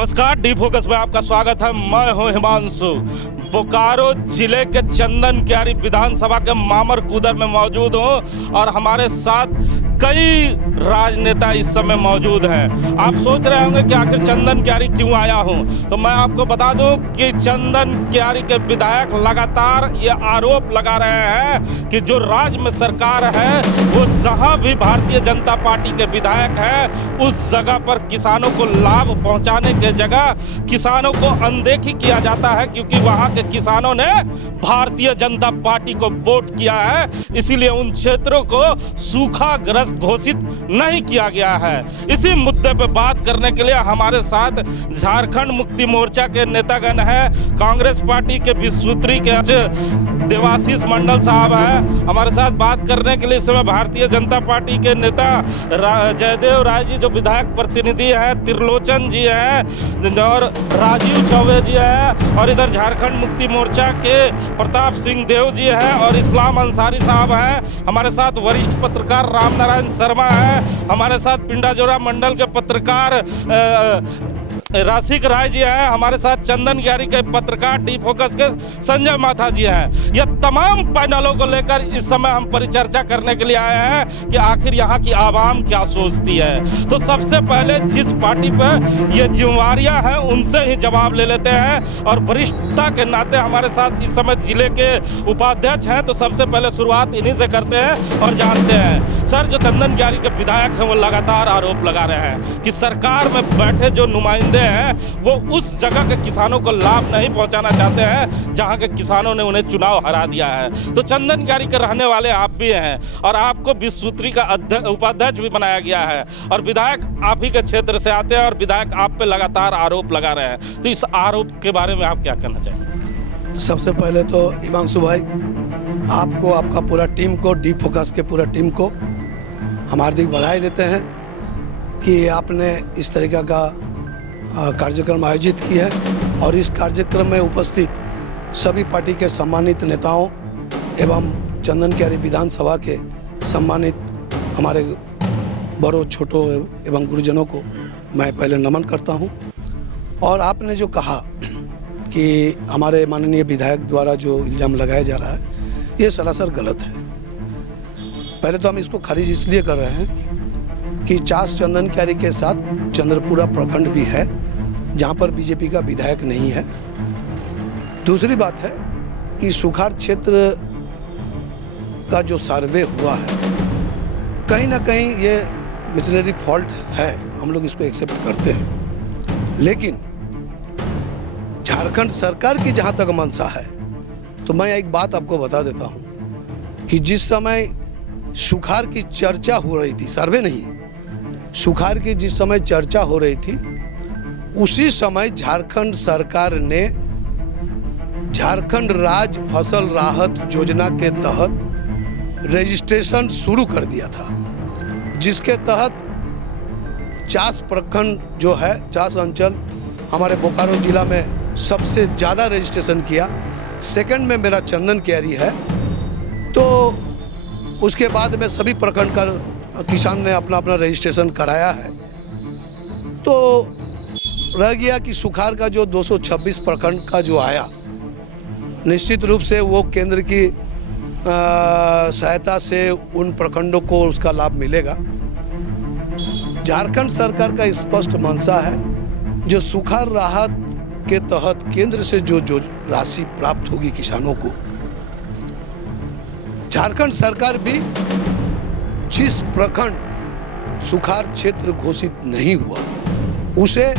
नमस्कार, D focus में आपका स्वागत है। मैं हूं हिमांशु। बोकारो जिले के चंदन क्यारी विधानसभा के मामर कूदर में मौजूद हूं और हमारे साथ कई राजनेता इस समय मौजूद हैं। आप सोच रहे होंगे कि आखिर चंदन क्यारी क्यों आया हूं, तो मैं आपको बता दूं कि चंदन क्यारी के विधायक लगातार ये आरोप लगा रहे हैं कि जो राज्य में सरकार है वो जहां भी भारतीय जनता पार्टी के विधायक हैं उस जगह पर किसानों को लाभ पहुंचाने के जगह किसानों को अनदेखी किया जाता है, क्योंकि वहां के किसानों ने भारतीय जनता पार्टी को वोट किया है, इसीलिए उन क्षेत्रों को सूखाग्रस्त घोषित नहीं किया गया है। इसी मुद्दे पर बात करने के लिए हमारे साथ झारखंड मुक्ति मोर्चा के नेतागण हैं, कांग्रेस पार्टी के विश्वसूत्री के देवाशीष मंडल साहब हैं हमारे साथ बात करने के लिए। इस समय भारतीय जनता पार्टी के नेता जयदेव राय जी जो विधायक प्रतिनिधि हैं, त्रिलोचन जी हैं और राजीव चौबे जी हैं, और इधर झारखंड मुक्ति मोर्चा के प्रताप सिंह देव जी हैं और इस्लाम अंसारी साहब हैं। हमारे साथ वरिष्ठ पत्रकार राम नारायण शर्मा हैं, हमारे साथ पिंडाजोरा मंडल के पत्रकार राशिक राय जी हैं, हमारे साथ चंदन क्यारी के पत्रकार डी फोकस के संजय माथा जी हैं। यह तमाम पैनलों को लेकर इस समय हम परिचर्चा करने के लिए आए हैं कि आखिर यहाँ की आवाम क्या सोचती है। तो सबसे पहले जिस पार्टी पर ये जिम्मेवारियां हैं उनसे ही जवाब ले लेते हैं, और वरिष्ठता के नाते हमारे साथ इस समय जिले के उपाध्यक्ष हैं, तो सबसे पहले शुरुआत इन्हीं से करते हैं और जानते हैं। सर, जो चंदन क्यारी के विधायक हैं वो लगातार आरोप लगा रहे हैं कि सरकार में बैठे जो नुमाइंदे हैं वो उस जगह के किसानों को लाभ नहीं पहुंचाना चाहते हैं जहां के किसानों ने उन्हें चुनाव हरा दिया है। तो चंदन क्यारी के रहने वाले आप भी हैं और आपको विश्वसूत्री का उपाध्यक्ष भी बनाया गया है, और विधायक आप ही के क्षेत्र से आते हैं और विधायक आप पे लगातार आरोप लगा रहे हैं। तो इस आरोप के बारे में आप क्या कहना चाहेंगे? सबसे पहले तो हिमांशु भाई, आपको, आपका पूरा टीम को, डी फोकस के पूरा टीम को हम हार्दिक बधाई देते हैं कि आपने इस तरीका का कार्यक्रम आयोजित की है, और इस कार्यक्रम में उपस्थित सभी पार्टी के सम्मानित नेताओं एवं चंदन क्यारी विधानसभा के सम्मानित हमारे बड़ों, छोटों एवं गुरुजनों को मैं पहले नमन करता हूं। और आपने जो कहा कि हमारे माननीय विधायक द्वारा जो इल्ज़ाम लगाया जा रहा है ये सरासर गलत है। पहले तो हम इसको खारिज इसलिए कर रहे हैं कि चास चंदन क्यारी के साथ चंद्रपुरा प्रखंड भी है जहां पर बीजेपी का विधायक नहीं है। दूसरी बात है कि सुखाड़ क्षेत्र का जो सर्वे हुआ है कहीं ना कहीं ये मिशनरी फॉल्ट है, हम लोग इसको एक्सेप्ट करते हैं, लेकिन झारखंड सरकार की जहां तक मंशा है तो मैं एक बात आपको बता देता हूं कि जिस समय सुखाड़ की चर्चा हो रही थी, सर्वे नहीं, सुखाड़ की जिस समय चर्चा हो रही थी उसी समय झारखंड सरकार ने झारखंड राज्य फसल राहत योजना के तहत रजिस्ट्रेशन शुरू कर दिया था, जिसके तहत चास प्रखंड जो है, चास अंचल हमारे बोकारो जिला में सबसे ज़्यादा रजिस्ट्रेशन किया। सेकंड में मेरा चंदन क्यारी है, तो उसके बाद में सभी प्रखंड का किसान ने अपना अपना रजिस्ट्रेशन कराया है। तो रह गया कि सुखाड़ का जो 226 प्रखंड का जो आया, निश्चित रूप से वो केंद्र की सहायता से उन प्रखंडों को उसका लाभ मिलेगा। झारखंड सरकार का स्पष्ट मंशा है जो सुखाड़ राहत के तहत केंद्र से जो राशि प्राप्त होगी किसानों को, झारखंड सरकार भी जिस प्रखंड सुखाड़ क्षेत्र घोषित नहीं हुआ उसे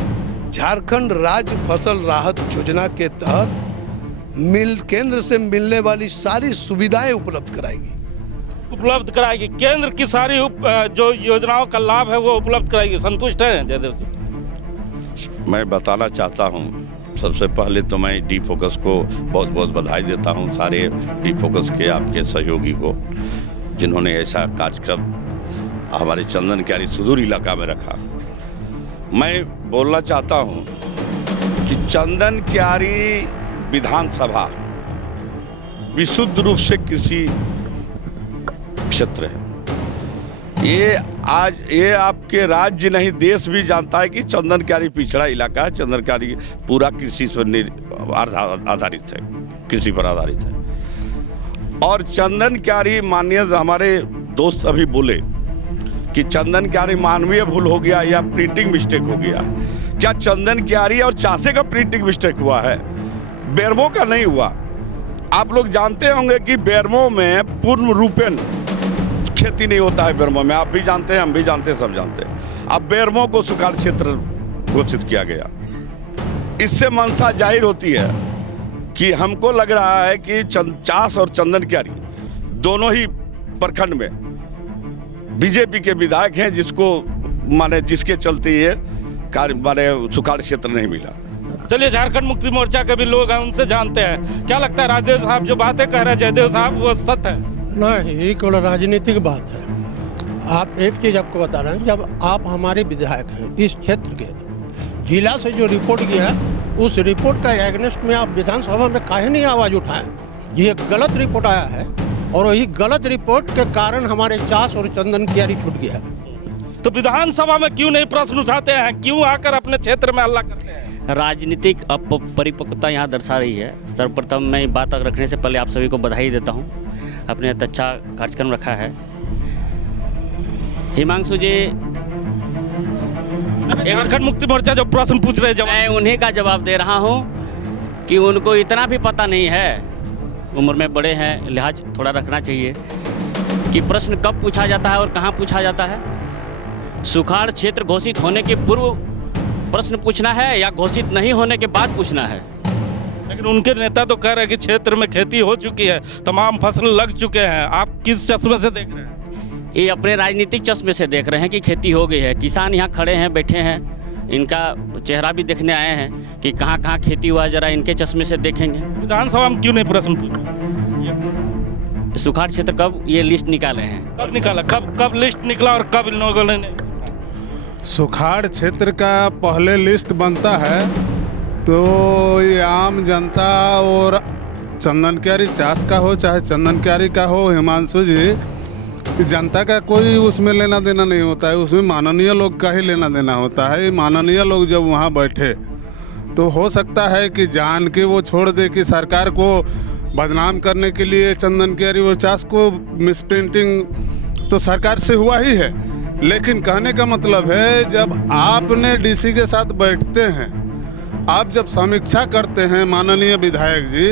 झारखंड राज्य फसल राहत योजना के तहत केंद्र से मिलने वाली सारी सुविधाएं उपलब्ध कराएगी। केंद्र की सारी जो योजनाओं का लाभ है वो उपलब्ध कराएगी। संतुष्ट हैं जयदेव जी? मैं बताना चाहता हूं, सबसे पहले तो मैं डी फोकस को बहुत बहुत बधाई देता हूं, सारे डी फोकस के आपके सहयोगी को, जिन्होंने ऐसा कार्यक्रम हमारे चंदन क्यारी सुदूर इलाका में रखा। मैं बोलना चाहता हूं कि चंदन क्यारी विधानसभा विशुद्ध रूप से कृषि क्षेत्र है। ये आपके राज्य नहीं देश भी जानता है कि चंदन क्यारी पिछड़ा इलाका है। चंदन क्यारी पूरा कृषि पर आधारित है, कृषि पर आधारित है। और चंदन क्यारी माननीय हमारे दोस्त अभी बोले कि चंदन क्यारी मानवीय भूल हो गया या प्रिंटिंग मिस्टेक हो गया। क्या चंदन क्यारी और चासे का प्रिंटिंग मिस्टेक हुआ है? बेरमो का नहीं हुआ। आप लोग जानते होंगे कि बेरमो में पूर्ण रूपेण खेती नहीं होता है। बेरमो में आप भी जानते हैं, हम भी जानते हैं, सब जानते हैं। अब बेरमो को सुखाड़ क्षेत्र घोषित किया गया। इससे मंशा जाहिर होती है कि हमको लग रहा है कि चास और चंदन क्यारी दोनों ही प्रखंड में बीजेपी के विधायक हैं, जिसके चलते ये कार्य सुखाड़ क्षेत्र नहीं मिला। चलिए, झारखंड मुक्ति मोर्चा के भी लोग हैं, उनसे जानते हैं। क्या लगता है राजदेव साहब जो बातें कह रहे हैं जयदेव साहब, वो सत्य है? नहीं, ये केवल राजनीतिक बात है। आप एक चीज़ आपको बता रहे हैं, जब आप हमारे विधायक हैं इस क्षेत्र के, जिला से जो रिपोर्ट किया है उस रिपोर्ट का एगेंस्ट में आप विधानसभा में काहे नहीं आवाज़ उठाएं? ये गलत रिपोर्ट आया है और वही गलत रिपोर्ट के कारण हमारे चास और चंदन क्यारी छूट गया। तो विधानसभा में क्यों नहीं प्रश्न उठाते हैं? क्यों आकर अपने क्षेत्र में हल्ला करते हैं? राजनीतिक अपरिपक्वता यहाँ दर्शा रही है। सर्वप्रथम मैं बात रखने से पहले आप सभी को बधाई देता हूँ, अपने अच्छा कार्यक्रम रखा है। हिमांशु जी, झारखंड मुक्ति मोर्चा जो प्रश्न पूछ रहे हैं मैं उन्हीं का जवाब दे रहा हूँ कि उनको इतना भी पता नहीं है, उम्र में बड़े हैं, लिहाज थोड़ा रखना चाहिए कि प्रश्न कब पूछा जाता है और कहाँ पूछा जाता है। सुखाड़ क्षेत्र घोषित होने के पूर्व प्रश्न पूछना है या घोषित नहीं होने के बाद पूछना है? लेकिन उनके नेता तो कह रहे हैं कि क्षेत्र में खेती हो चुकी है, तमाम फसल लग चुके हैं। आप किस चश्मे से देख रहे हैं? ये अपने राजनीतिक चश्मे से देख रहे हैं कि खेती हो गई है। किसान यहाँ खड़े हैं, बैठे हैं, इनका चेहरा भी देखने आए हैं कि कहाँ कहाँ खेती हुआ है, जरा इनके चश्मे से देखेंगे। विधानसभा में क्यों नहीं प्रश्न पूछे? सुखाड़ क्षेत्र कब ये लिस्ट निकाले हैं? कब निकाला? कब लिस्ट निकला और कब इन लोगों ने? सुखाड़ क्षेत्र का पहले लिस्ट बनता है तो ये आम जनता और चंदन क्यारी चास का हो चाहे चंदन क्यारी का हो, हिमांशु जी, जनता का कोई उसमें लेना देना नहीं होता है। उसमें माननीय लोग का ही लेना देना होता है। माननीय लोग जब वहाँ बैठे तो हो सकता है कि जान के वो छोड़ दे कि सरकार को बदनाम करने के लिए चंदन क्यारी और चास को मिसप्रिंटिंग तो सरकार से हुआ ही है। लेकिन कहने का मतलब है, जब आपने डीसी के साथ बैठते हैं, आप जब समीक्षा करते हैं माननीय विधायक जी,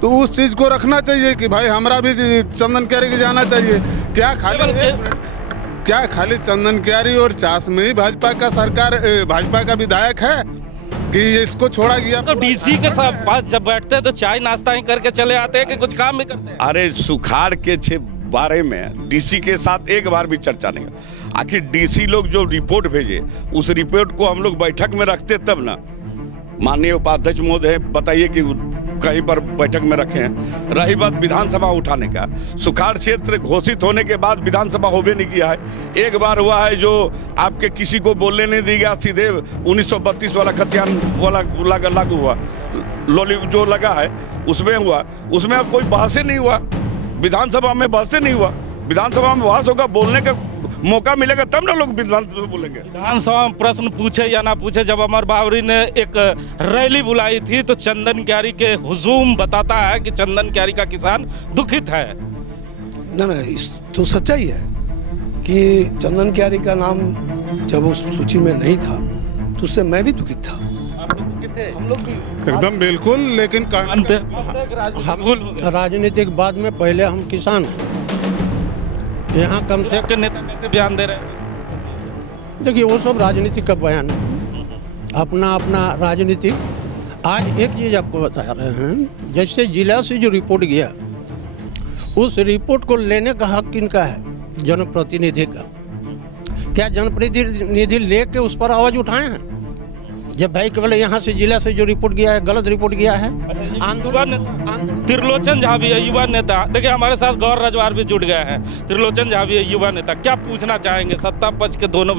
तो उस चीज़ को रखना चाहिए कि भाई हमरा भी चंदन क्यारी की जाना चाहिए। क्या खाली चंदन क्यारी और चास में ही भाजपा का सरकार, भाजपा का विधायक है कि इसको छोड़ा गया? तो डीसी के साथ पास जब बैठते हैं तो चाय नाश्ता ही करके चले आते हैं कि कुछ काम भी करते हैं? अरे सुखाड़ के बारे में डीसी के साथ एक बार भी चर्चा नहीं। आखिर डीसी लोग जो रिपोर्ट भेजे, उस रिपोर्ट को हम लोग बैठक में रखते तब ना। माननीय उपाध्यक्ष महोदय बताइए कि कहीं पर बैठक में रखे हैं। रही बात विधानसभा उठाने का, सुखाड़ क्षेत्र घोषित होने के बाद विधानसभा होबे नहीं किया है। एक बार हुआ है जो आपके किसी को बोलने नहीं दी गया, सीधे 1932 वाला खतियान वाला लागू हुआ, लोली जो लगा है उसमें हुआ। उसमें अब कोई बहस नहीं हुआ, विधानसभा में बहस नहीं हुआ। विधानसभा में बहस होगा, बोलने का मौका मिलेगा तब ना लोग विधानसभा बोलेंगे। विधानसभा में प्रश्न पूछे या ना पूछे, जब अमर बावरी ने एक रैली बुलाई थी तो चंदन क्यारी के हुजूम बताता है कि चंदन क्यारी का किसान दुखित है। ना तो सच्चाई है कि चंदन क्यारी का नाम जब उस सूची में नहीं था तो उससे मैं भी दुखित था। हम लोग भी एकदम बिल्कुल। लेकिन राजनीतिक बाद में पहले हम किसान हैं। यहाँ कम से कम नेता कैसे बयान दे रहे हैं? देखिए, वो सब राजनीतिक का बयान है, अपना अपना राजनीतिक। आज एक चीज़ आपको बता रहे हैं, जैसे जिला से जो रिपोर्ट गया, उस रिपोर्ट को लेने का हक किनका है? जनप्रतिनिधि का। क्या जनप्रतिनिधि लेके उस पर आवाज़ उठाए हैं? जब भाई केवल यहाँ से जिला से जो रिपोर्ट गया है, गलत रिपोर्ट गया है। आंदोलन त्रिलोचन झा भी है, युवा नेता। देखिए, हमारे साथ गौर रजवार भी जुड़ गए हैं। त्रिलोचन झा भी है, युवा नेता। क्या पूछना चाहेंगे? सत्ता पक्ष के दोनों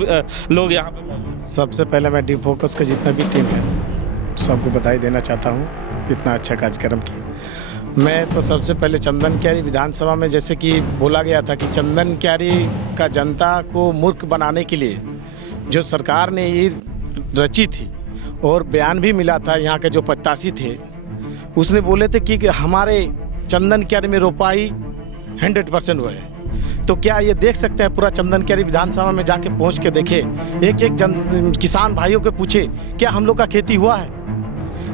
लोग यहाँ पे। सबसे पहले मैं डी फोकस का जितना भी टीम है सबको बधाई देना चाहता हूँ, इतना अच्छा कार्यक्रम किया। मैं तो सबसे पहले चंदन क्यारी विधानसभा में जैसे कि बोला गया था कि चंदन क्यारी का जनता को मूर्ख बनाने के लिए जो सरकार ने ये रची थी और बयान भी मिला था यहाँ के जो प्रत्याशी थे, उसने बोले थे कि हमारे चंदन क्यारी में रोपाई 100% हुआ है। तो क्या ये देख सकते हैं पूरा चंदन क्यारी विधानसभा में जाके पहुँच के देखे, एक एक किसान भाइयों को पूछे क्या हम लोग का खेती हुआ है,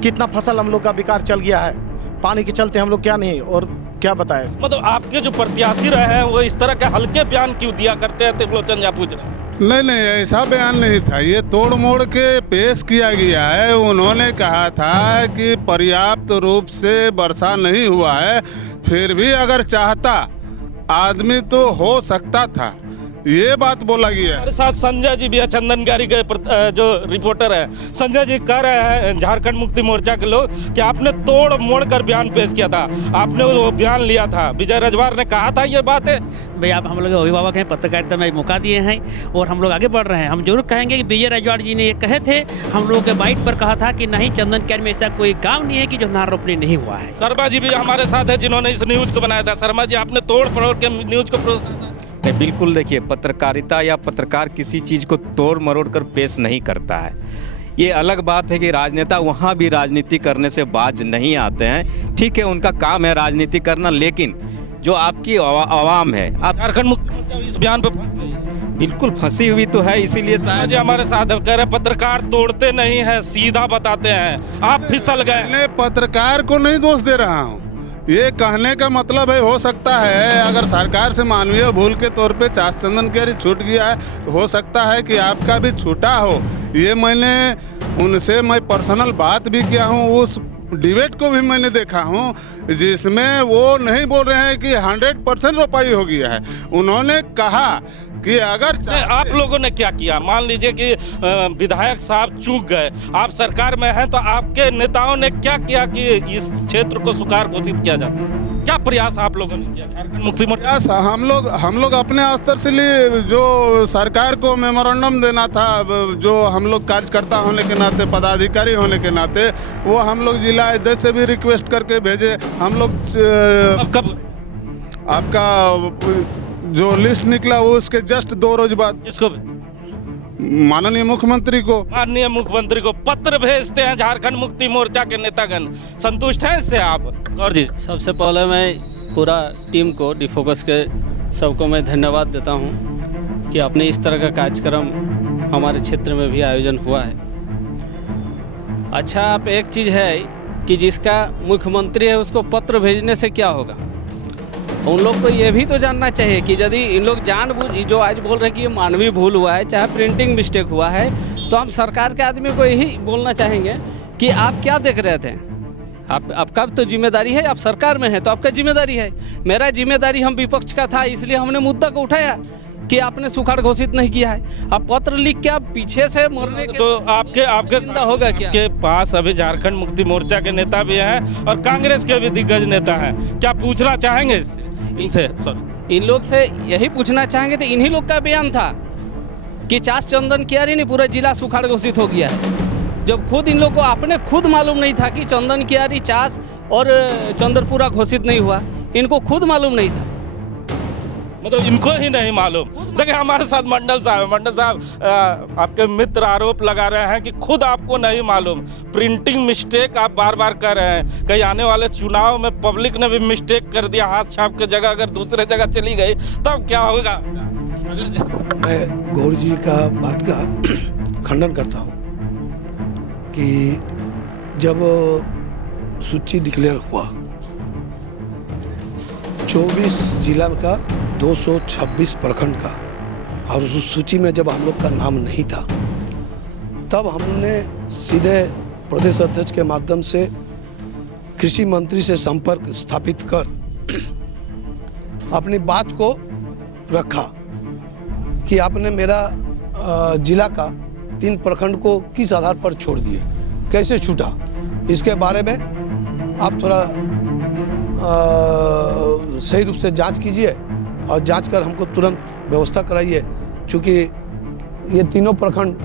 कितना फसल हम लोग का बेकार चल गया है, पानी के चलते हम लोग क्या नहीं, और क्या बताएं। मतलब आपके जो प्रत्याशी रहे हैं वो इस तरह के हल्के बयान क्यों दिया करते हैं, त्रिलोचन झा पूछ रहे हैं। नहीं, ऐसा बयान नहीं था, ये तोड़ मोड़ के पेश किया गया है। उन्होंने कहा था कि पर्याप्त रूप से वर्षा नहीं हुआ है, फिर भी अगर चाहता आदमी तो हो सकता था, ये बात बोला गया। हमारे साथ संजय जी भी है, चंदन क्यारी के जो रिपोर्टर है। संजय जी कह रहे हैं झारखंड मुक्ति मोर्चा के लोग कि आपने तोड़ मोड़ कर बयान पेश किया था, आपने वो बयान लिया था, विजय रजवार ने कहा था ये बात है। भाई आप हम लोग अभिभावक हैं, पत्रकारिता में मौका दिए हैं और हम लोग आगे बढ़ रहे हैं। हम जरूर कहेंगे कि विजय रजवार जी ने ये कहे थे, हम लोगों के बाइट पर कहा था कि नहीं चंदन क्यारी में ऐसा कोई गाँव नहीं है कि जो नार रोपनी नहीं हुआ है। शर्मा जी भी हमारे साथ है जिन्होंने इस न्यूज को बनाया था। शर्मा जी आपने तोड़ पड़ोड़ के न्यूज को नहीं, बिल्कुल देखिए, पत्रकारिता या पत्रकार किसी चीज़ को तोड़ मरोड़ कर पेश नहीं करता है। ये अलग बात है कि राजनेता वहाँ भी राजनीति करने से बाज नहीं आते हैं। ठीक है, उनका काम है राजनीति करना, लेकिन जो आपकी आवाम है, आप झारखंड मुक्ति मोर्चा इस बयान पे फंस गई है। बिल्कुल फंसी हुई तो है, इसीलिए शायद जी हमारे साथ है, कह रहे पत्रकार तोड़ते नहीं हैं, सीधा बताते हैं, आप फिसल गए। मैं पत्रकार को नहीं दोष दे रहा हूँ, ये कहने का मतलब है हो सकता है अगर सरकार से मानवीय भूल के तौर पे चास चंदन क्यारी छूट गया है, हो सकता है कि आपका भी छूटा हो। ये मैंने उनसे मैं पर्सनल बात भी किया हूँ, उस डिबेट को भी मैंने देखा हूँ जिसमें वो नहीं बोल रहे हैं कि 100% रोपाई हो गया है। उन्होंने कहा कि अगर आप लोगों ने क्या किया, मान लीजिए कि विधायक साहब चूक गए, आप सरकार में हैं, तो आपके नेताओं ने क्या किया कि इस क्षेत्र को सुखाड़ घोषित किया जाए? क्या प्रयास आप लोगों ने किया झारखंड मुक्ति मोर्चा? हम लोग अपने स्तर से लिए जो सरकार को मेमोरेंडम देना था, जो हम लोग कार्यकर्ता होने के नाते, पदाधिकारी होने के नाते, वो हम लोग जिला अध्यक्ष से भी रिक्वेस्ट करके भेजे। हम लोग कब आपका जो लिस्ट निकला वो उसके जस्ट 2 रोज बाद इसको माननीय मुख्यमंत्री को पत्र भेजते हैं झारखंड मुक्ति मोर्चा के नेतागण। संतुष्ट हैं इससे आप? और जी सबसे पहले मैं पूरा टीम को डिफोकस के सबको मैं धन्यवाद देता हूं कि आपने इस तरह का कार्यक्रम हमारे क्षेत्र में भी आयोजन हुआ है। अच्छा, आप एक चीज़ है कि जिसका मुख्यमंत्री है उसको पत्र भेजने से क्या होगा, उन लोग को ये भी तो जानना चाहिए कि यदि इन लोग जानबूझ जो आज बोल रहे हैं कि ये मानवीय भूल हुआ है, चाहे प्रिंटिंग मिस्टेक हुआ है, तो हम सरकार के आदमी को यही बोलना चाहेंगे कि आप क्या देख रहे थे। आपका तो जिम्मेदारी है, आप सरकार में है तो आपका जिम्मेदारी है। मेरा जिम्मेदारी हम विपक्ष का था, इसलिए हमने मुद्दा को उठाया कि आपने सुखाड़ घोषित नहीं किया है। अब पत्र लिख के आप पीछे से मरने के तो आपके जिंदा होगा क्या? के पास अभी झारखंड मुक्ति मोर्चा के नेता भी हैं और कांग्रेस के भी दिग्गज नेता हैं, क्या पूछना चाहेंगे इनसे? सॉरी, इन लोग से यही पूछना चाहेंगे, तो इन्हीं लोग का बयान था कि चास चंदन क्यारी नहीं पूरा जिला सुखाड़ घोषित हो गया है, जब खुद इन लोग को अपने खुद मालूम नहीं था कि चंदन क्यारी, चास और चंद्रपुरा घोषित नहीं हुआ। इनको खुद मालूम नहीं था, मतलब इनको ही नहीं मालूम। देखिए हमारे साथ मंडल साहब आपके मित्र आरोप लगा रहे हैं कि खुद आपको नहीं मालूम, प्रिंटिंग मिस्टेक आप बार बार कर रहे हैं। कहीं आने वाले चुनाव में पब्लिक ने भी मिस्टेक कर दिया, हाथ छाप के जगह अगर दूसरे जगह चली गई तब क्या होगा? मैं गौर जी का बात का खंडन करता हूँ कि जब सूची डिक्लेयर हुआ 24 जिला का 226 प्रखंड का, और उस सूची में जब हम लोग का नाम नहीं था, तब हमने सीधे प्रदेश अध्यक्ष के माध्यम से कृषि मंत्री से संपर्क स्थापित कर अपनी बात को रखा कि आपने मेरा जिला का 3 प्रखंड को किस आधार पर छोड़ दिए, कैसे छूटा, इसके बारे में आप थोड़ा सही रूप से जांच कीजिए और जांच कर हमको तुरंत व्यवस्था कराइए, क्योंकि ये तीनों प्रखंड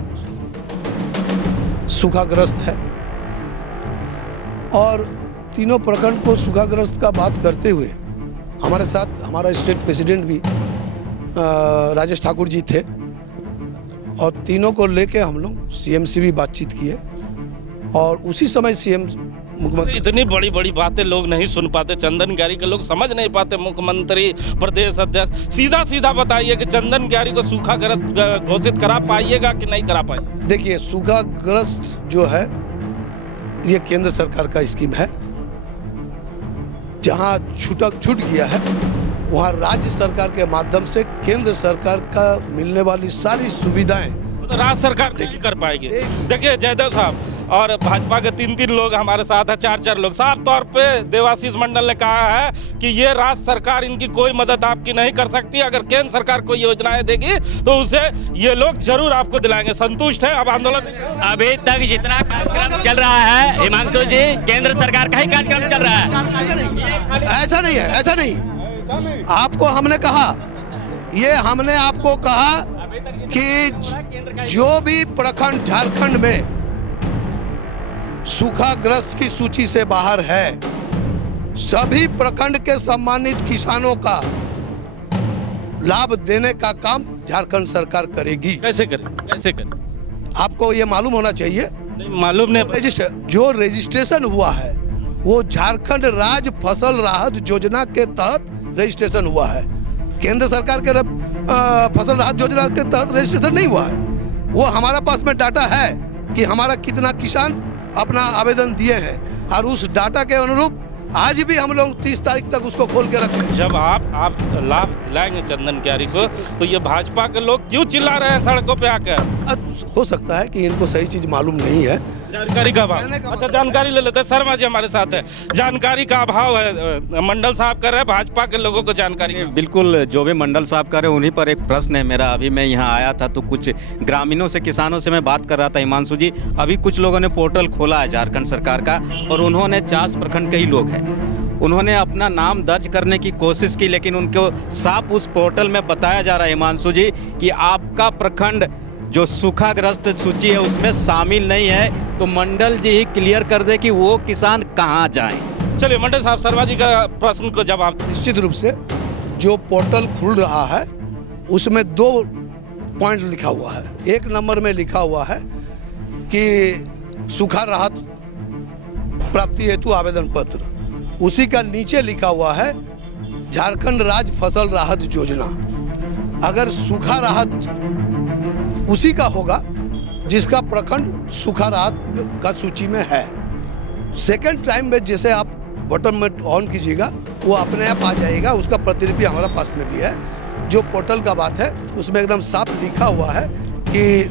सूखाग्रस्त है। और तीनों प्रखंड को सूखाग्रस्त का बात करते हुए हमारे साथ हमारा स्टेट प्रेसिडेंट भी राजेश ठाकुर जी थे और तीनों को लेके हम लोग सीएम से भी बातचीत किए और उसी समय सीएम मुख्यमंत्री इतनी बड़ी बड़ी बातें लोग नहीं सुन पाते, चंदन क्यारी के लोग समझ नहीं पाते। मुख्यमंत्री, प्रदेश अध्यक्ष सीधा सीधा बताइए कि चंदन क्यारी को सूखाग्रस्त घोषित करा पाइएगा कि नहीं करा पाएंगे? देखिए, सूखाग्रस्त जो है ये केंद्र सरकार का स्कीम है। जहां छूट गया है वहां राज्य सरकार के माध्यम से केंद्र सरकार का मिलने वाली सारी सुविधाएं तो राज्य सरकार नहीं कर पाएगी। देखिए जयदेव साहब और भाजपा के 3 लोग हमारे साथ हैं, 4 लोग। साफ तौर पे देवाशीष मंडल ने कहा है कि ये राज्य सरकार इनकी कोई मदद आपकी नहीं कर सकती। अगर केंद्र सरकार कोई योजनाएं देगी तो उसे ये लोग जरूर आपको दिलाएंगे। संतुष्ट हैं? अब आंदोलन अभी तक जितना कार्यक्रम चल रहा है हिमांशु जी, केंद्र सरकार का ही कार्यक्रम चल रहा है। ऐसा नहीं है, ऐसा नहीं। आपको हमने कहा, ये हमने आपको कहा कि जो भी प्रखंड झारखंड में सूखाग्रस्त की सूची से बाहर है, सभी प्रखंड के सम्मानित किसानों का लाभ देने का काम झारखंड सरकार करेगी। कैसे करें? आपको ये मालूम होना चाहिए। नहीं मालूम नहीं। जो रजिस्ट्रेशन हुआ है वो झारखंड राज्य फसल राहत योजना के तहत रजिस्ट्रेशन हुआ है। केंद्र सरकार के फसल राहत योजना के तहत रजिस्ट्रेशन नहीं हुआ है। वो हमारा पास में डाटा है कि हमारा कितना किसान अपना आवेदन दिए हैं और उस डाटा के अनुरूप आज भी हम लोग 30 तारीख तक उसको खोल के रखें। जब आप लाभ दिलाएंगे चंदन क्यारी को तो ये भाजपा के लोग क्यों चिल्ला रहे हैं सड़कों पे आकर? हो सकता है कि इनको सही चीज मालूम नहीं है, जानकारी का अभाव। अच्छा, जानकारी ले लेते हैं। शर्मा जी हमारे साथ है। जानकारी का अभाव है, मंडल साहब कर रहे हैं, भाजपा के लोगों को जानकारी। बिल्कुल, जो भी मंडल साहब कर रहे हैं उन्हीं पर एक प्रश्न है मेरा। अभी मैं यहाँ आया था तो कुछ ग्रामीणों से, किसानों से मैं बात कर रहा था हिमांशु जी। अभी कुछ लोगों ने पोर्टल खोला है झारखंड सरकार का और उन्होंने 40 प्रखंड के ही लोग हैं, उन्होंने अपना नाम दर्ज करने की कोशिश की, लेकिन उनको साफ उस पोर्टल में बताया जा रहा है हिमांशु जी कि आपका प्रखंड जो सूखाग्रस्त सूची है उसमें शामिल नहीं है। तो मंडल जी ही क्लियर कर दे कि वो किसान कहाँ जाएं। चलिए मंडल साहब, शर्मा जी का प्रश्न को जवाब। निश्चित रूप से जो पोर्टल खुल रहा है उसमें 2 पॉइंट लिखा हुआ है। 1 नंबर में लिखा हुआ है कि सूखा राहत प्राप्ति हेतु आवेदन पत्र, उसी का नीचे लिखा हुआ है झारखंड राज्य फसल राहत योजना। अगर सूखा राहत उसी का होगा जिसका प्रखंड सूखा राहत का सूची में है। सेकंड टाइम में जैसे आप बटन में ऑन कीजिएगा वो अपने आप आ जाएगा। उसका प्रतिलिपि हमारा पास में भी है। जो पोर्टल का बात है उसमें एकदम साफ लिखा हुआ है कि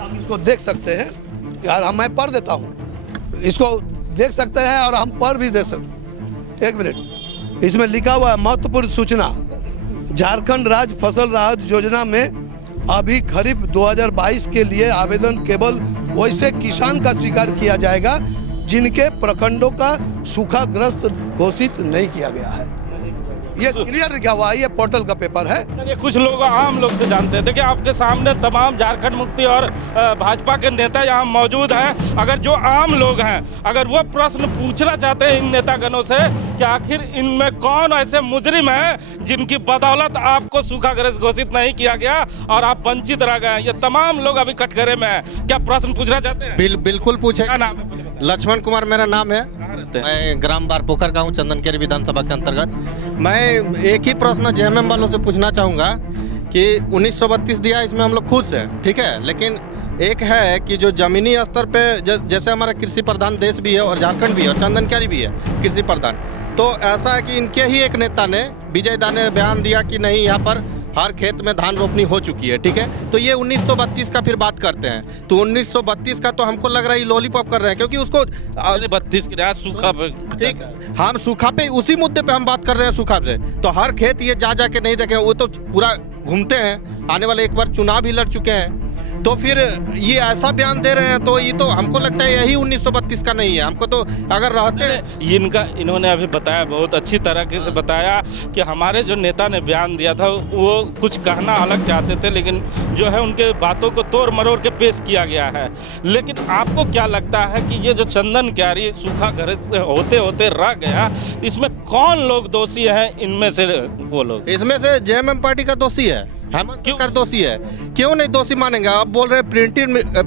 आप इसको देख सकते हैं यार, मैं पढ़ देता हूँ, इसको देख सकते हैं और हम पढ़ भी देख सकते। 1 मिनट, इसमें लिखा हुआ है महत्वपूर्ण सूचना, झारखंड राज्य फसल राहत योजना में अभी खरीफ 2022 के लिए आवेदन केवल वैसे किसान का स्वीकार किया जाएगा जिनके प्रखंडों का सूखाग्रस्त घोषित नहीं किया गया है। ये क्लियर लिखा हुआ है, ये पोर्टल का पेपर है। चलिए कुछ लोग आम लोग से जानते हैं। देखिए आपके सामने तमाम झारखंड मुक्ति और भाजपा के नेता यहाँ मौजूद हैं। अगर जो आम लोग हैं अगर वो प्रश्न पूछना चाहते हैं इन नेतागणों से कि आखिर इनमें कौन ऐसे मुजरिम हैं जिनकी बदौलत आपको सूखाग्रस्त घोषित नहीं किया गया और आप वंचित रह गए, ये तमाम लोग अभी कटघरे में हैं। क्या प्रश्न पूछना चाहते हैं? बिल्कुल पूछे। क्या नाम है? लक्ष्मण कुमार मेरा नाम है। मैं ग्राम बारपोखर का हूँ, चंदन क्यारी विधानसभा के अंतर्गत। मैं एक ही प्रश्न जेएमएम वालों से पूछना चाहूँगा कि 1932 दिया, इसमें हम लोग खुश हैं, ठीक है, लेकिन एक है कि जो जमीनी स्तर पे जैसे हमारा कृषि प्रधान देश भी है और झारखंड भी है और चंदन क्यारी भी है कृषि प्रधान, तो ऐसा है कि इनके ही एक नेता ने, विजय दा ने बयान दिया कि नहीं यहाँ पर हर खेत में धान रोपनी हो चुकी है, ठीक है। तो ये 1932 का फिर बात करते हैं, तो 1932 का तो हमको लग रहा है लॉलीपॉप कर रहे हैं, क्योंकि उसको 32 की रात सूखा पे, ठीक, हम सूखा पे उसी मुद्दे पे हम बात कर रहे हैं सूखा से। तो हर खेत ये जा के नहीं देखें, वो तो पूरा घूमते हैं, आने वाले एक बार चुनाव भी लड़ चुके हैं। तो फिर ये ऐसा बयान दे रहे हैं, तो ये तो हमको लगता है यही 1932 का नहीं है। हमको तो अगर रहते इन्होंने अभी बताया, बहुत अच्छी तरीके से बताया कि हमारे जो नेता ने बयान दिया था वो कुछ कहना अलग चाहते थे, लेकिन जो है उनके बातों को तोड़ मरोड़ के पेश किया गया है। लेकिन आपको क्या लगता है कि ये जो चंदन क्यारी सूखा ग्रस्त होते होते रह गया, इसमें कौन लोग दोषी हैं? इनमें से वो लोग, इसमें से जेएमएम पार्टी का दोषी है, हेमंत सरकार दोषी है। क्यों नहीं दोषी मानेंगे? आप बोल रहे हैं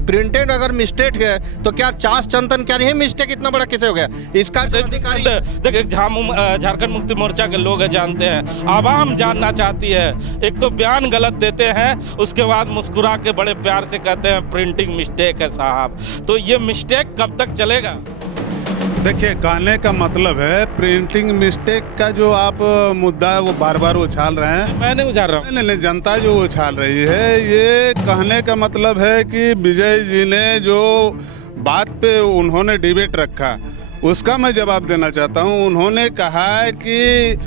प्रिंटेड अगर मिस्टेक है तो क्या चास चंदन क्या नहीं मिस्टेक इतना बड़ा कैसे हो गया? इसका अधिकारी देखिए, झारखंड मुक्ति मोर्चा के लोग जानते हैं, आवाम जानना चाहती है। एक तो बयान गलत देते हैं, उसके बाद मुस्कुरा के बड़े प्यार से कहते हैं प्रिंटिंग मिस्टेक है साहब। तो ये मिस्टेक कब तक चलेगा? देखिए, कहने का मतलब है प्रिंटिंग मिस्टेक का जो आप मुद्दा है वो बार बार उछाल रहे हैं। मैं नहीं उछाल रहा हूँ। नहीं, जनता जो उछाल रही है, ये कहने का मतलब है कि विजय जी ने जो बात पे उन्होंने डिबेट रखा उसका मैं जवाब देना चाहता हूँ। उन्होंने कहा है कि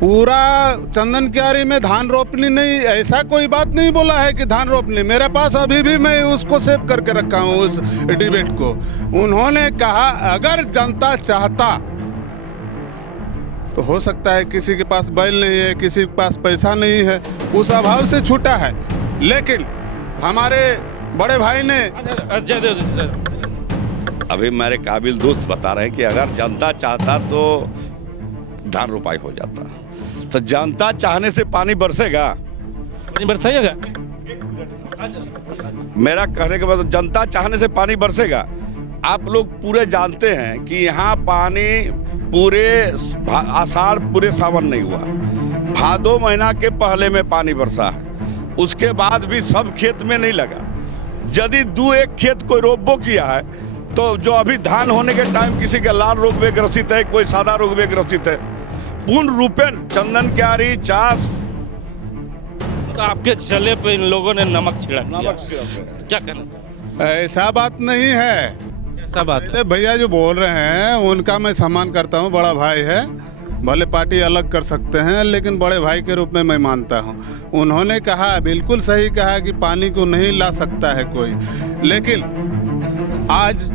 पूरा चंदन क्यारी में धान रोपनी नहीं, ऐसा कोई बात नहीं बोला है कि धान रोपनी। मेरे पास अभी भी मैं उसको सेव करके रखा हूँ उस डिबेट को। उन्होंने कहा अगर जनता चाहता तो हो सकता है किसी के पास बैल नहीं है, किसी के पास पैसा नहीं है, उस अभाव से छूटा है। लेकिन हमारे बड़े भाई ने अभी मेरे काबिल दोस्त बता रहे हैं कि अगर जनता चाहता तो धान रोपाई हो जाता। तो जनता चाहने से पानी बरसेगा? पानी बरसाइएगा? मेरा कहने के बाद जनता चाहने से पानी बरसेगा। आप लोग पूरे जानते हैं कि यहाँ पानी पूरे आषाढ़ पूरे सावन नहीं हुआ, भादो महीना के पहले में पानी बरसा है। उसके बाद भी सब खेत में नहीं लगा। यदि 2-1 खेत कोई रोपबो किया है तो जो अभी धान होने के टाइम किसी के लाल रोग में ग्रसित है, कोई सादा रोग में ग्रसित है। पूर्ण रूपेण चंदन क्यारी चास, तो आपके चले पे इन लोगों ने नमक छिड़क दिया। क्या कहना? ऐसा बात नहीं है। ऐसा बात है? भैया जो बोल रहे हैं उनका मैं सम्मान करता हूँ, बड़ा भाई है, भले पार्टी अलग कर सकते हैं लेकिन बड़े भाई के रूप में मैं मानता हूँ। उन्होंने कहा, बिल्कुल सही कहा कि पानी को नहीं ला सकता है कोई, लेकिन आज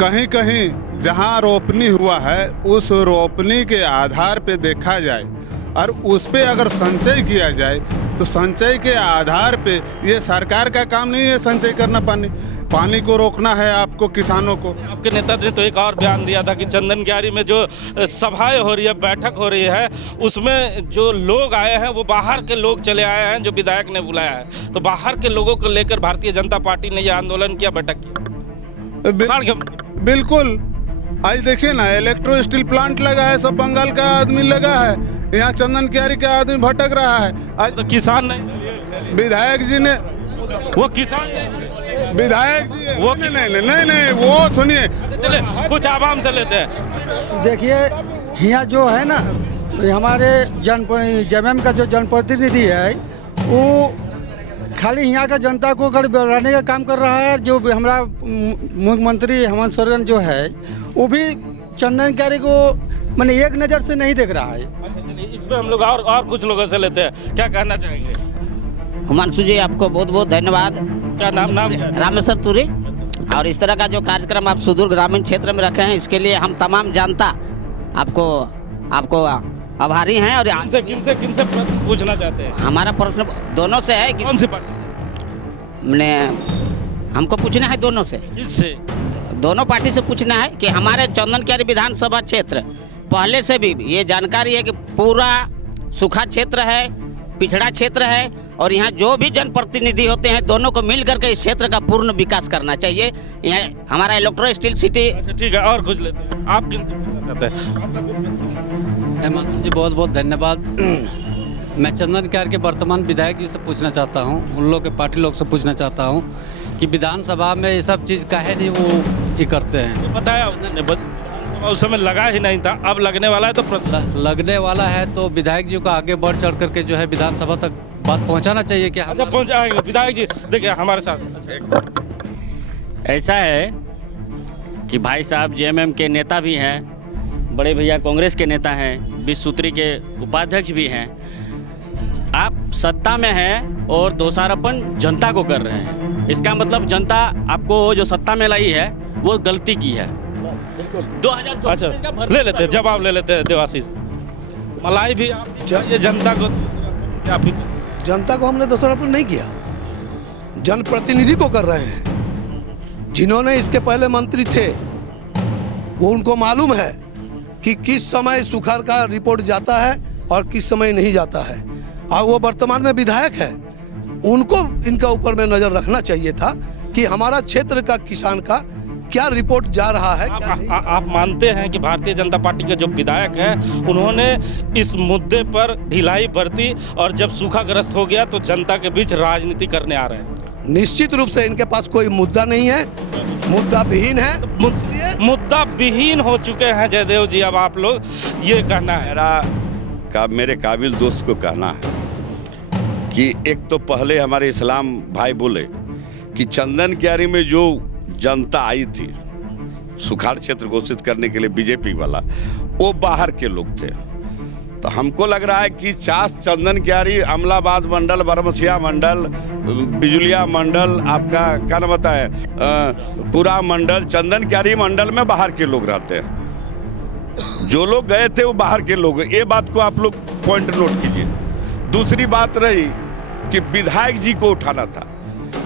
कहीं कहीं जहां रोपनी हुआ है उस रोपनी के आधार पे देखा जाए और उस पे अगर संचय किया जाए तो संचय के आधार पे, ये सरकार का काम नहीं है संचय करना, पानी को रोकना है आपको, किसानों को। आपके नेता ने तो एक और बयान दिया था कि चंदन क्यारी में जो सभाएं हो रही है, बैठक हो रही है, उसमें जो लोग आए हैं वो बाहर के लोग चले आए हैं जो विधायक ने बुलाया है। तो बाहर के लोगों को लेकर भारतीय जनता पार्टी ने यह आंदोलन किया, बैठक की। बिल्कुल, आज देखिए ना, इलेक्ट्रो स्टील प्लांट लगा है, सब बंगाल का आदमी लगा है, यहाँ चंदन क्यारी का आदमी भटक रहा है। आज तो किसान नहीं, विधायक जी ने, वो किसान नहीं, विधायक जी वो नहीं, वो सुनिए, चले कुछ आवाम से लेते हैं। देखिए, यहाँ जो है ना, हमारे जेएमएम का जो जनप्रतिनिधि है वो खाली यहाँ का जनता को अगर बढ़ाने का काम कर रहा है। जो हमारा मुख्यमंत्री हेमंत सोरेन जो है वो भी चंदन क्यारी को मैंने एक नज़र से नहीं देख रहा है। अच्छा, चलिए इसमें हम लोग और कुछ लोगों से लेते हैं। क्या कहना चाहेंगे? हिमांशु जी, आपको बहुत बहुत धन्यवाद। क्या नाम रामेश्वर तुरी। और इस तरह का जो कार्यक्रम आप सुदूर ग्रामीण क्षेत्र में रखे हैं, इसके लिए हम तमाम जनता आपको आभारी हैं। और किनसे प्रश्न पूछना चाहते हैं? हमारा प्रश्न दोनों से है कि कौन सी पार्टी से? मैंने हमको पूछना है दोनों से। किससे? दोनों पार्टी से पूछना है कि हमारे चंदन क्यारी विधानसभा क्षेत्र पहले से भी ये जानकारी है कि पूरा सूखा क्षेत्र है, पिछड़ा क्षेत्र है, और यहाँ जो भी जनप्रतिनिधि होते हैं दोनों को मिल करके इस क्षेत्र का पूर्ण विकास करना चाहिए। यहाँ हमारा इलेक्ट्रो स्टील सिटी। अच्छा, ठीक है, और कुछ लेते हैं। आप किनसे पूछना चाहते हैं? हेमंत जी, बहुत बहुत धन्यवाद। मैं चंदन क्यारी के वर्तमान विधायक जी से पूछना चाहता हूँ, उन लोग के पार्टी लोग से पूछना चाहता हूँ कि विधानसभा में ये सब चीज़ काहे नहीं वो ये करते हैं। बताया उस समय लगा ही नहीं था, अब लगने वाला है। तो लगने वाला है तो विधायक जी को आगे बढ़ चढ़ करके जो है विधानसभा तक बात पहुंचाना चाहिए। क्या? अच्छा, पहुंचाएंगे विधायक जी। देखिए हमारे साथ ऐसा है कि भाई साहब जेएमएम के नेता भी हैं, बड़े भैया कांग्रेस के नेता हैं, 20 सूत्री के उपाध्यक्ष भी हैं। आप सत्ता में हैं और दोषारोपण जनता को कर रहे हैं। इसका मतलब जनता आपको जो सत्ता में लाई है वो गलती की है। बिल्कुल 2024 अच्छा में इसका भरपूर ले लेते हैं, जवाब ले लेते हैं देवाशीष। मलाई भी आप ये जनता को आप ही जनता को हमने दोषारोपण नहीं किया, जनप्रतिनिधि को कर रहे हैं। जिन्होंने इसके पहले मंत्री थे वो उनको मालूम है कि किस समय सुखाड़ का रिपोर्ट जाता है और किस समय नहीं जाता है, और वो वर्तमान में विधायक है। उनको इनका ऊपर में नजर रखना चाहिए था कि हमारा क्षेत्र का किसान का क्या रिपोर्ट जा रहा है। आप मानते हैं कि भारतीय जनता पार्टी के जो विधायक हैं उन्होंने इस मुद्दे पर ढिलाई बरती और जब सूखाग्रस्त हो गया तो जनता के बीच राजनीति करने आ रहे हैं? निश्चित रूप से इनके पास कोई मुद्दा नहीं है, मुद्दा विहीन है। मुद्दा विहीन हो चुके हैं जयदेव जी, अब आप लोग ये कहना है। मेरे काबिल दोस्त को कहना है कि एक तो पहले हमारे इस्लाम भाई बोले कि चंदन क्यारी में जो जनता आई थी सुखाड़ क्षेत्र घोषित करने के लिए बीजेपी वाला, वो बाहर के लोग थे। तो हमको लग रहा है कि चास, चंदन क्यारी, अमलाबाद मंडल, बरमसिया मंडल, बिजुलिया मंडल, आपका क्या नाम होता है, पूरा मंडल, चंदन क्यारी मंडल में बाहर के लोग रहते हैं। जो लोग गए थे वो बाहर के लोग, ये बात को आप लोग पॉइंट नोट कीजिए। दूसरी बात रही कि विधायक जी को उठाना था।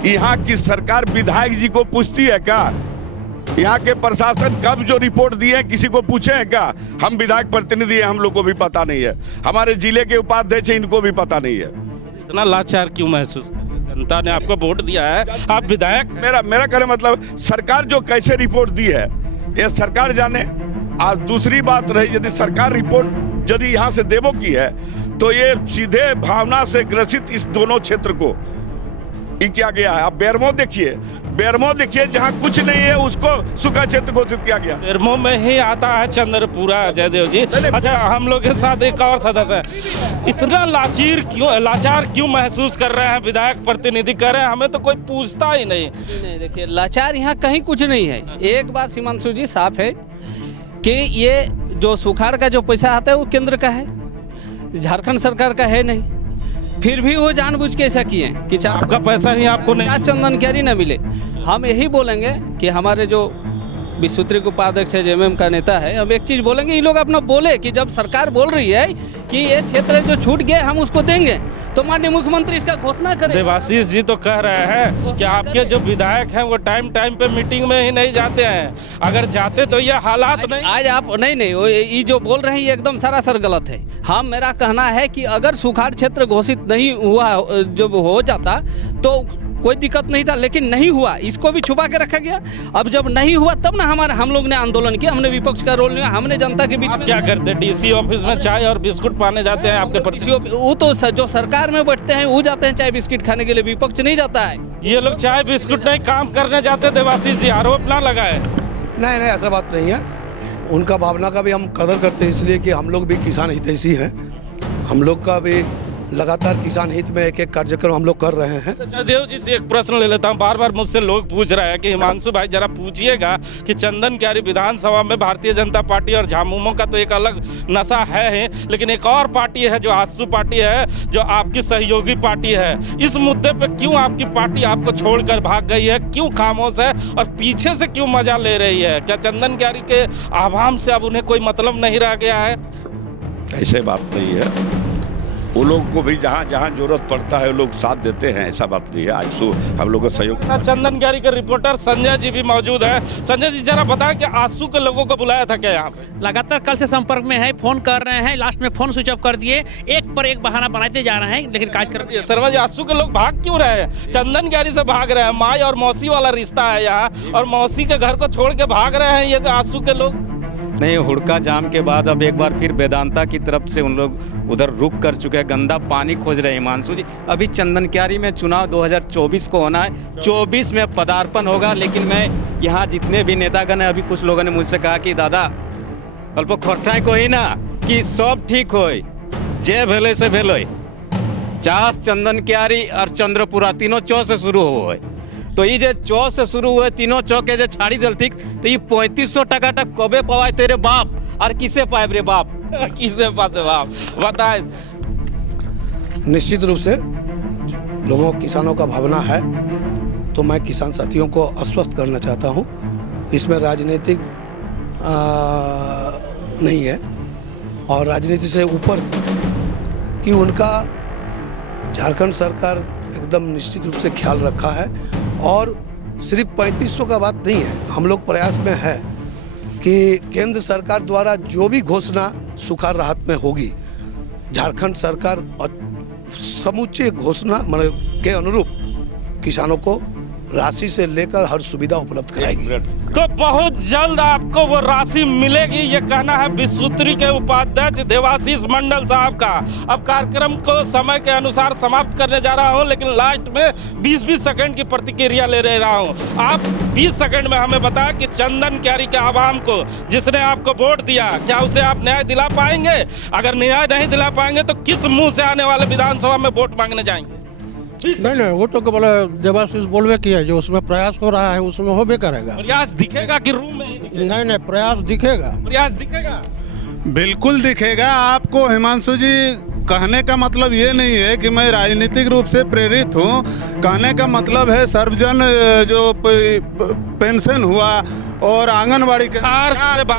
यहाँ की सरकार विधायक जी को पूछती है क्या? यहाँ के प्रशासन कब जो रिपोर्ट दिए किसी को पूछे हैं क्या? हम विधायक प्रतिनिधि हैं, हम लोग को भी पता नहीं है। हमारे जिले के उपाध्यक्ष इनको भी पता नहीं है। इतना लाचार क्यों महसूस? जनता ने आपको वोट दिया है, आप विधायक। मेरा कहने मतलब सरकार जो कैसे रिपोर्ट दी है ये सरकार जाने। आज दूसरी बात रही, यदि सरकार रिपोर्ट यदि यहाँ से देवो की है तो ये सीधे भावना से ग्रसित इस दोनों क्षेत्र को ये किया गया है। आप बेरमो देखिए जहाँ कुछ नहीं है उसको सूखा क्षेत्र घोषित किया गया। बेरमो में ही आता है चंद्रपुरा जयदेव जी। अच्छा, हम लोग के साथ एक और सदस्य है। इतना लाचार क्यों महसूस कर रहे हैं? विधायक प्रतिनिधि कर रहे हैं, हमें तो कोई पूछता ही नहीं। देखिए, लाचार यहाँ कहीं कुछ नहीं है। एक बात हिमांशु जी साफ है कि ये जो सुखाड़ का जो पैसा आता है वो केंद्र का है, झारखंड सरकार का है नहीं। फिर भी वो जानबूझ के ऐसा किए कि आपका पैसा ही आपको नहीं, चंदन क्यारी न मिले। हम यही बोलेंगे कि हमारे जो विश्वत्री के उपाध्यक्ष है, जेएमएम का नेता है, हम एक चीज़ बोलेंगे, ये लोग अपना बोले कि जब सरकार बोल रही है कि ये क्षेत्र जो छूट गए हम उसको देंगे तो माननीय मुख्यमंत्री इसका घोषणा करें। देवाशीष जी तो कह रहे हैं कि आपके जो विधायक हैं वो टाइम पे मीटिंग में ही नहीं जाते हैं। अगर जाते तो ये हालात नहीं। आज आप नहीं ये जो बोल रहे हैं ये एकदम सरासर गलत है। हम, मेरा कहना है कि अगर सुखाड़ क्षेत्र घोषित नहीं हुआ, जब हो जाता तो कोई दिक्कत नहीं था, लेकिन नहीं हुआ, इसको भी छुपा के रखा गया। अब जब नहीं हुआ तब ना हम लोग ने आंदोलन किया, हमने विपक्ष का रोल लिया, हमने जनता के बीच में। क्या करते? डीसी ऑफिस में चाय और बिस्कुट पाने जाते हैं आपके प्रति? वो तो जो सरकार में बैठते हैं वो जाते हैं चाय बिस्किट खाने के लिए, विपक्ष नहीं जाता है। ये लोग चाय बिस्कुट नहीं काम करने जाते। देवाशीष जी, आरोप ना लगाए। नहीं, ऐसा बात नहीं है। उनका भावना का भी हम कदर करते हैं, इसलिए कि हम लोग भी किसान हितैषी हैं। हम लोग का भी लगातार किसान हित में एक कार्यक्रम हम लोग कर रहे हैं। जयदेव जी से एक प्रश्न ले लेता हूँ। बार बार मुझसे लोग पूछ रहे हैं कि हिमांशु भाई जरा पूछिएगा कि चंदन क्यारी विधानसभा में भारतीय जनता पार्टी और झामुमो का तो एक अलग नशा है, लेकिन एक और पार्टी है जो आजसू पार्टी है, जो आपकी सहयोगी पार्टी है। इस मुद्दे पर क्यों आपकी पार्टी आपको छोड़कर भाग गई है? क्यों खामोश है और पीछे से क्यों मजा ले रही है? क्या चंदन क्यारी के आवाम से अब उन्हें कोई मतलब नहीं रह गया है? ऐसे बात नहीं है। वो लोग को भी जहाँ जहाँ जरूरत पड़ता है वो लोग साथ देते हैं, ऐसा बात नहीं है। आजसू हम लोग का सहयोग। चंदन क्यारी के रिपोर्टर संजय जी भी मौजूद है। संजय जी, जरा बताएं कि आजसू के लोगों को बुलाया था क्या यहाँ पे? लगातार कल से संपर्क में है, फोन कर रहे हैं, लास्ट में फोन स्विच ऑफ कर दिए। एक पर एक बहाना बनाते जा रहे हैं, लेकिन काज कर। शर्मा जी, आजसू के लोग भाग क्यों रहे हैं? चंदन क्यारी से भाग रहे हैं। माई और मौसी वाला रिश्ता है यहाँ, और मौसी के घर को छोड़ के भाग रहे हैं ये तो आजसू के लोग। नहीं, हुड़का जाम के बाद अब एक बार फिर वेदांता की तरफ से उन लोग उधर रुक कर चुके हैं, गंदा पानी खोज रहे हैं। हिमांशु जी, अभी चंदन क्यारी में चुनाव 2024 को होना है, 24 में पदार्पण होगा। लेकिन मैं यहाँ जितने भी नेतागण हैं, अभी कुछ लोगों ने मुझसे कहा कि दादा अल्प खोटाई को ही ना कि सब ठीक हो, जय भेले से भेलो, चास, चंदन क्यारी और चंद्रपुरा तीनों चौ से शुरू हो। तो ये चौ से शुरू हुए तीनों चौ के जो छाड़ी दलती तो ये 3500 टका तक कबे पवाए तेरे बाप और किसे पाए रे बाप? किसे पाते बाप बताए? निश्चित रूप से लोगों किसानों का भावना है, तो मैं किसान साथियों को आश्वस्त करना चाहता हूँ, इसमें राजनीतिक नहीं है और राजनीति से ऊपर कि उनका झारखंड सरकार एकदम निश्चित रूप से ख्याल रखा है और सिर्फ 3500 का बात नहीं है। हम लोग प्रयास में है कि केंद्र सरकार द्वारा जो भी घोषणा सुखाड़ राहत में होगी, झारखंड सरकार समूचे घोषणा के अनुरूप किसानों को राशि से लेकर हर सुविधा उपलब्ध कराएगी। तो बहुत जल्द आपको वो राशि मिलेगी, ये कहना है विश्वसूत्री के उपाध्यक्ष देवाशीष मंडल साहब का। अब कार्यक्रम को समय के अनुसार समाप्त करने जा रहा हूं, लेकिन लास्ट में 20-20 सेकंड की प्रतिक्रिया ले रहा हूं। आप 20 सेकंड में हमें बताया कि चंदन क्यारी के आवाम को, जिसने आपको वोट दिया, क्या उसे आप न्याय दिला पाएंगे? अगर न्याय नहीं दिला पाएंगे तो किस मुंह से आने वाले विधानसभा में वोट मांगने जाएंगे? नहीं, वो तो बोले देवाशीष बोलवे किया, जो उसमें प्रयास हो रहा है उसमें होबे करेगा। प्रयास दिखेगा कि रूम में ही दिखेगा? नहीं, प्रयास दिखेगा। प्रयास दिखेगा, बिल्कुल दिखेगा। आपको हिमांशु जी कहने का मतलब ये नहीं है कि मैं राजनीतिक रूप से प्रेरित हूँ। कहने का मतलब है सर्वजन जो पेंशन हुआ और आंगनबाड़ी के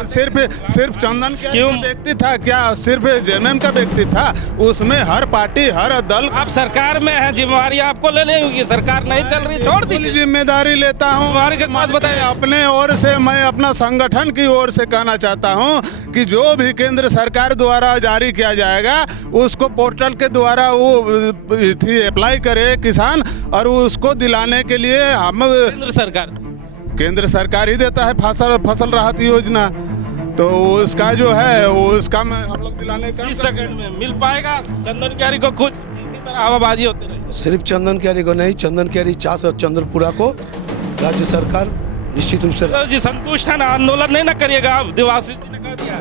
सिर्फ चंदन का व्यक्ति था क्या? सिर्फ जेएमएम का व्यक्ति था? उसमें हर पार्टी हर दल। आप सरकार में है, जिम्मेवारी आपको लेनी होगी। सरकार नहीं चल रही, छोड़ दीजिए। जिम्मेदारी लेता हूँ। जिम्मेवारी के साथ बताइए। अपने ओर से मैं अपना संगठन की ओर से कहना चाहता हूँ कि जो भी केंद्र सरकार द्वारा जारी किया जाएगा उसको पोर्टल के द्वारा वो अप्लाई करे किसान, और उसको दिलाने के लिए हम केंद्र सरकार ही देता है फसल राहत योजना, तो उसका जो है उसका में हम लोग दिलाने का 20 सेकंड में मिल पाएगा चंदन क्यारी को? खुद इसी तरह हवाबाजी होती रही। सिर्फ चंदन क्यारी को नहीं, चंदन क्यारी चास और चंद्रपुरा को राज्य सरकार निश्चित रूप से जी संतुष्ट है ना? आंदोलन नहीं ना करिएगा आप? देवाशीष जी ने कह दिया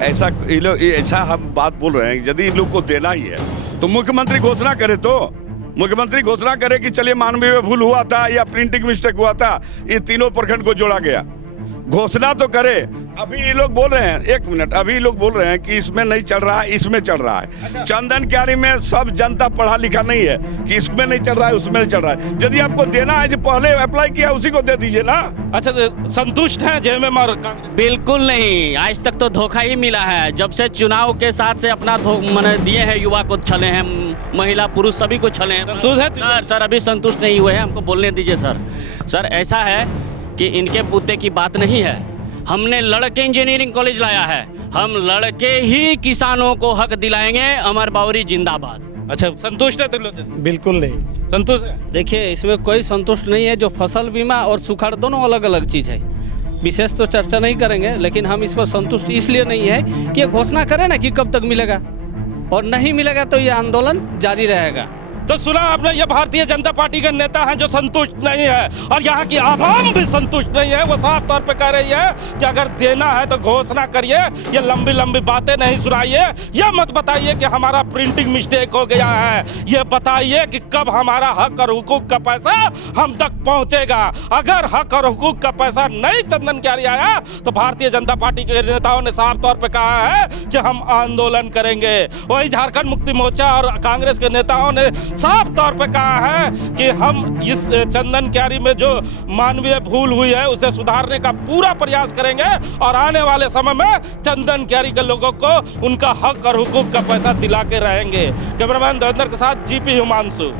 ऐसा हम बात बोल रहे हैं। यदि इन लोग को देना ही है तो मुख्यमंत्री घोषणा करे, तो मुख्यमंत्री घोषणा करे कि चलिए मानवीय भूल हुआ था या प्रिंटिंग मिस्टेक हुआ था, ये तीनों प्रखंड को जोड़ा गया, घोषणा तो करे। अभी ये लोग बोल रहे हैं, एक मिनट, अभी लोग बोल रहे हैं कि इसमें नहीं चल रहा है, इसमें चल रहा है। अच्छा। चंदन क्यारी में सब जनता पढ़ा लिखा नहीं है कि इसमें नहीं चल रहा है, उसमें नहीं चल रहा है। यदि आपको देना है, जो पहले अप्लाई किया उसी को दे दीजिए ना। अच्छा, संतुष्ट है जेएमएम और कांग्रेस? बिल्कुल नहीं, आज तक तो धोखा ही मिला है। जब से चुनाव के साथ से अपना मैंने दिए हैं, युवा को छले हैं, महिला पुरुष सभी को छले हैं। संतुष्ट है सर अभी संतुष्ट नहीं हुए हैं, हमको बोलने दीजिए सर। ऐसा है कि इनके बूते की बात नहीं है। हमने लड़के इंजीनियरिंग कॉलेज लाया है, हम लड़के ही किसानों को हक दिलाएंगे। अमर बावरी जिंदाबाद। अच्छा, संतुष्ट है त्रिलोचन? बिल्कुल नहीं संतुष्ट है। देखिए, इसमें कोई संतुष्ट नहीं है। जो फसल बीमा और सुखाड़ दोनों अलग अलग चीज़ है, विशेष तो चर्चा नहीं करेंगे, लेकिन हम इस पर संतुष्ट इसलिए नहीं है कि ये घोषणा करें ना कि कब तक मिलेगा, और नहीं मिलेगा तो ये आंदोलन जारी रहेगा। तो सुना आपने, ये भारतीय जनता पार्टी के नेता हैं जो संतुष्ट नहीं है, और यहाँ की आवाम भी संतुष्ट नहीं है। वो साफ तौर पे कह रही है कि अगर देना है तो घोषणा करिए, ये लंबी लंबी बातें नहीं सुनाइए। ये मत बताइए कि हमारा प्रिंटिंग मिस्टेक हो गया है, ये बताइए कि कब हमारा हक और हुकूक का पैसा हम तक पहुँचेगा। अगर हक और हुकूक का पैसा नहीं चंदन क्यारी आया तो भारतीय जनता पार्टी के नेताओं ने साफ तौर पर कहा है कि हम आंदोलन करेंगे। वही झारखंड मुक्ति मोर्चा और कांग्रेस के नेताओं ने साफ तौर पे कहा है कि हम इस चंदन क्यारी में जो मानवीय भूल हुई है उसे सुधारने का पूरा प्रयास करेंगे, और आने वाले समय में चंदन क्यारी के लोगों को उनका हक और हुकूक का पैसा दिला के रहेंगे। कैमरामैन देवेंद्र के साथ जीपी हिमांशु।